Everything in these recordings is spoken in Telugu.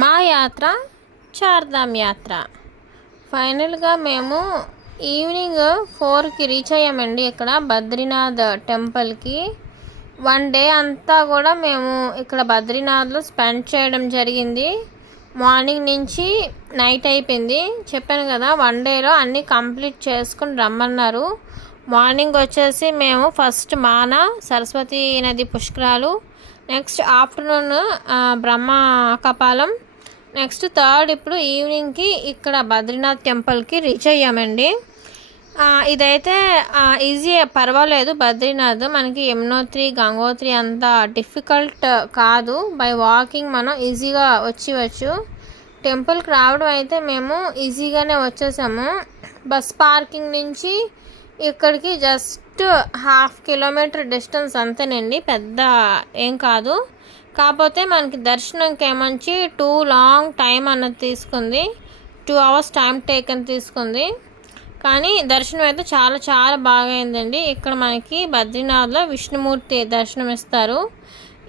మా యాత్ర చార్ధామ్ యాత్ర. ఫైనల్గా మేము ఈవినింగ్ 4కి రీచ్ అయ్యామండి ఇక్కడ బద్రీనాథ్ టెంపుల్కి. 1 డే అంతా కూడా మేము ఇక్కడ బద్రీనాథ్లో స్పెండ్ చేయడం జరిగింది. మార్నింగ్ నుంచి నైట్ అయిపోయింది. చెప్పాను కదా 1 డేలో అన్నీ కంప్లీట్ చేసుకుని రమ్మన్నారు. మార్నింగ్ వచ్చేసి మేము ఫస్ట్ మానా సరస్వతి నది పుష్కరాలు, నెక్స్ట్ ఆఫ్టర్నూన్ బ్రహ్మ కపాలం, నెక్స్ట్ థర్డ్ ఇప్పుడు ఈవినింగ్కి ఇక్కడ బద్రీనాథ్ టెంపుల్కి రీచ్ అయ్యామండి. ఇదైతే ఈజీ, పర్వాలేదు. బద్రీనాథ్ మనకి యమునోత్రి గంగోత్రి అంత డిఫికల్ట్ కాదు. బై వాకింగ్ మనం ఈజీగా వచ్చేవచ్చు. టెంపుల్కి రావడం అయితే మేము ఈజీగానే వచ్చేసాము. బస్ పార్కింగ్ నుంచి ఇక్కడికి జస్ట్ 1/2 కిలోమీటర్ డిస్టెన్స్ అంతేనండి, పెద్ద ఏం కాదు. కాకపోతే మనకి దర్శనంకి ఏమంచి 2 లాంగ్ టైం అన్నది తీసుకుంది. 2 hours టైం టేకన్ తీసుకుంది. కానీ దర్శనం అయితే చాలా చాలా బాగా అయిందండి. ఇక్కడ మనకి బద్రీనాథ్లో విష్ణుమూర్తి దర్శనం ఇస్తారు.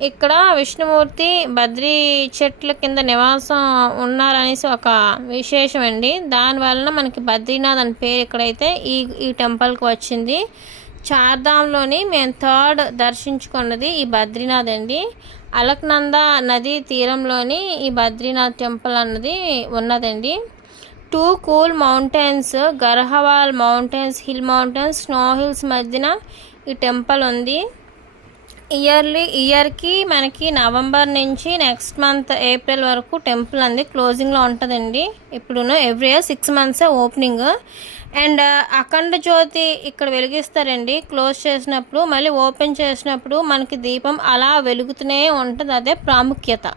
ఇక్కడ విష్ణుమూర్తి బద్రీ చెట్ల కింద నివాసం ఉన్నారనేసి ఒక విశేషం అండి. దానివలన మనకి బద్రీనాథ్ అని పేరు ఇక్కడైతే ఈ టెంపుల్కి వచ్చింది. చార్ధామ్లోని మేము థర్డ్ దర్శించుకున్నది ఈ బద్రీనాథ్ అండి. అలక్నందా నది తీరంలోని ఈ బద్రీనాథ్ టెంపుల్ అన్నది ఉన్నదండి. 2 cool mountains, Garhwal mountains, hill mountains, snow hills మధ్యన ఈ టెంపుల్ ఉంది. ఇయర్కి మనకి నవంబర్ నుంచి నెక్స్ట్ మంత్ ఏప్రిల్ వరకు టెంపుల్ అంది క్లోజింగ్లో ఉంటుందండి. ఇప్పుడును every year 6 months opening. And Akhanda Jyoti ఇక్కడ వెలిగిస్తారండి. క్లోజ్ చేసినప్పుడు మళ్ళీ ఓపెన్ చేసినప్పుడు మనకి దీపం అలా వెలుగుతూనే ఉంటుంది. అదే ప్రాముఖ్యత.